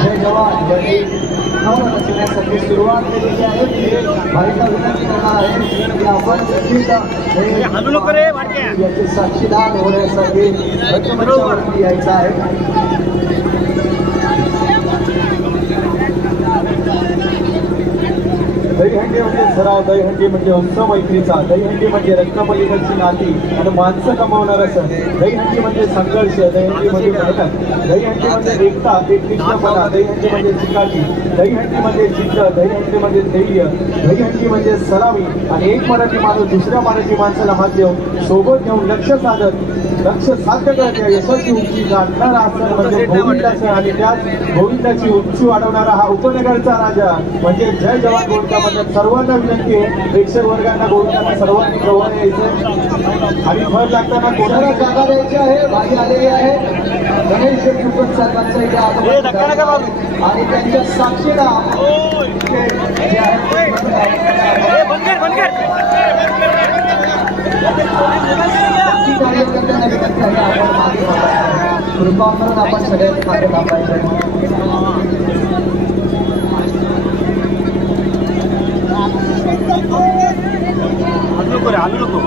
जय जवान यांनी नवं रचण्यासाठी सुरुवात केलेली आहे. भाईचा विनंती करणार आहे की आपण याचे साक्षीदार होण्यासाठी रचनेवरती यायचं आहे. दहीहंडी म्हणजे सराव, दहीहंडी म्हणजे उत्सव मैत्रीचा, दहीहंडी म्हणजे रक्तपलीकडची नाती आणि माणसं कमावणारा सण, दहीहंडी म्हणजे संघर्ष, दहीहंडी म्हणजे मेहनत, दहीहंडी म्हणजे एकता, एकनिष्ठपणा, दहीहंडी म्हणजे चिकाटी, दहीहंडी म्हणजे जिद्द, दहीहंडी म्हणजे धैर्य, दहीहंडी म्हणजे सलामी आणि एक मराठी माणूस दुसऱ्या मराठी माणसाला हात देऊन सोबत घेऊन लक्ष साध्य करण्याच्या यशस्वी उंची गाठणारा असण म्हणजे गोविंदाचं आणि त्याच गोविंदाची उंची वाढवणारा हा उपनगरचा राजा म्हणजे जय जवान गोविंदा. सर्वांना विनंती आहे, प्रेक्षक वर्गांना गोविंदांना सर्वांनी जवळ यायचं आणि भर लागताना कोणाला जागा द्यायची आहे. भाई आलेली आहे गणेश कुटुंब सरकारचं इथे आणि त्यांच्या साक्षीदार कार्यकर्त्यांना विनंती आहे आपण मागे कृपा करून आपण सगळ्यांनी मागे थांबायचं. आलू नको